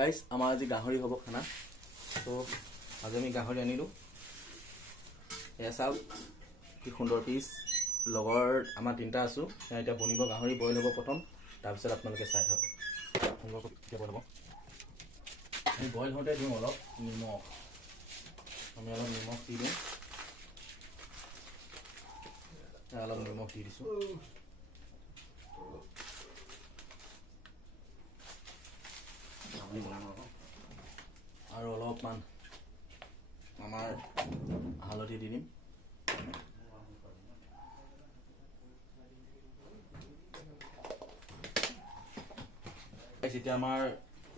Guys আমাৰ আজি গাহৰি হ'ব খানা। তো আজি আমি গাহৰি আনিলোঁ। এয়া চাওক কি সুন্দৰ পিচ। লগৰ আমাৰ তিনিটা আছোঁ। এতিয়া বনিব গাহৰি, বইল হ'ব প্ৰথম, তাৰপিছত আপোনালোকে চাই থাকক সুন্দৰকৈ বইল হ'ব। আমি বইল হওঁতে দিওঁ অলপ নিমখ। আমি অলপ নিমখ দি দিওঁ। অলপ নিমখ দি দিছোঁ। আৰু অলপমান আমাৰ হালধি দি দিম। এতিয়া আমাৰ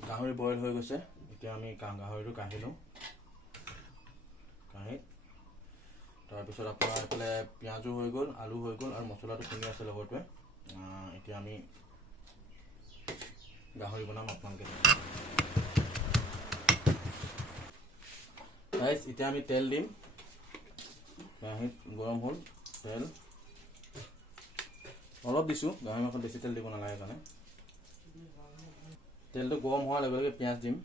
গাহৰি বইল হৈ গৈছে। এতিয়া আমি গাহৰিটো কাঢ়ি লওঁ কাঢ়ি। তাৰপিছত আপোনাৰ এইফালে পিঁয়াজো হৈ গ'ল, আলু হৈ গ'ল আৰু মছলাটো খুন্দি আছে লগৰটোৱে। এতিয়া আমি গাহৰি বনাম আপোনালোকে। গাইজ এতিয়া আমি তেল দিম। কেৰাহীত গৰম হ'ল, তেল অলপ দিছোঁ। গাহৰি মাংসত বেছি তেল দিব নালাগে কাৰণে। তেলটো গৰম হোৱাৰ লগে লগে পিঁয়াজ দিম।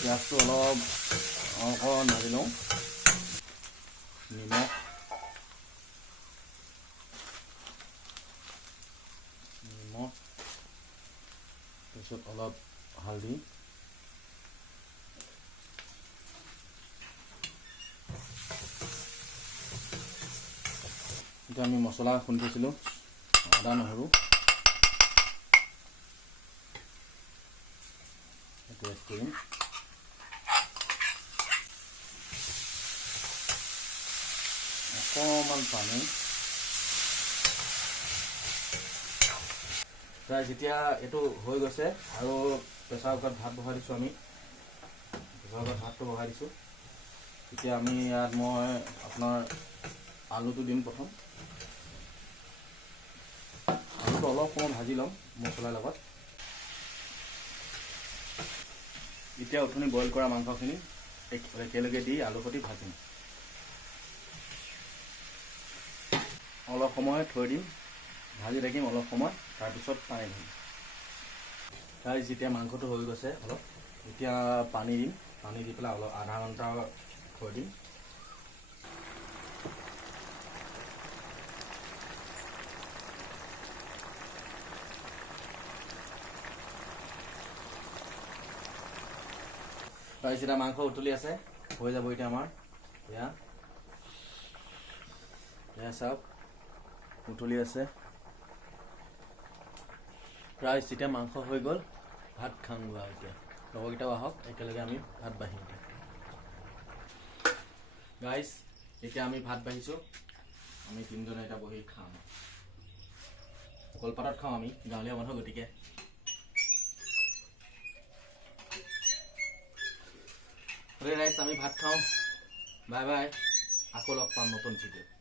পিঁয়াজটো অলপ অকণ ভাজি লওঁ। নিমখ তাৰপিছত অলপ হালধি, এতিয়া আমি মছলা খুন্দি থৈছিলোঁ, আদা নহৰু এইটো এড কৰিম। অকণমান পানী। প্ৰায় যেতিয়া এইটো হৈ গৈছে আৰু প্ৰেছাৰ কুকাৰত ভাত বহাই দিছোঁ। আমি প্ৰেছাৰ কুকাৰত ভাতটো বহাই দিছোঁ। এতিয়া আমি ইয়াত মই আপোনাৰ আলুটো দিম প্ৰথম। আলুটো অলপ সময় ভাজি ল'ম মছলাৰ লগত। এতিয়া উঠনি বইল কৰা মাংসখিনি একেলগে দি আলু সৈতে ভাজিম। অলপ সময় থৈ দিম, ভাজি থাকিম অলপ সময়, তাৰপিছত পানী দিম। গাইজ যেতিয়া মাংসটো হৈ গৈছে অলপ, এতিয়া পানী দিম। পানী দি পেলাই অলপ আধা ঘণ্টা থৈ দিম। গাইজ এতিয়া মাংস উতলি আছে, হৈ যাব এতিয়া আমাৰ। এয়া চাওক উতলি আছে। প্ৰায় যেতিয়া মাংস হৈ গ'ল, ভাত খাম গা। এতিয়া লগৰকেইটাও আহক, একেলগে আমি ভাত বাঢ়িম। গাইজ এতিয়া আমি ভাত বাঢ়িছোঁ। আমি তিনিজনে এটা বহি খাম। কলপাতত খাওঁ আমি, গাঁৱলীয়া মানুহ গতিকে। গাইজ আমি ভাত খাওঁ। বাই বাই, আকৌ লগ পাম নতুন ভিডিঅ'।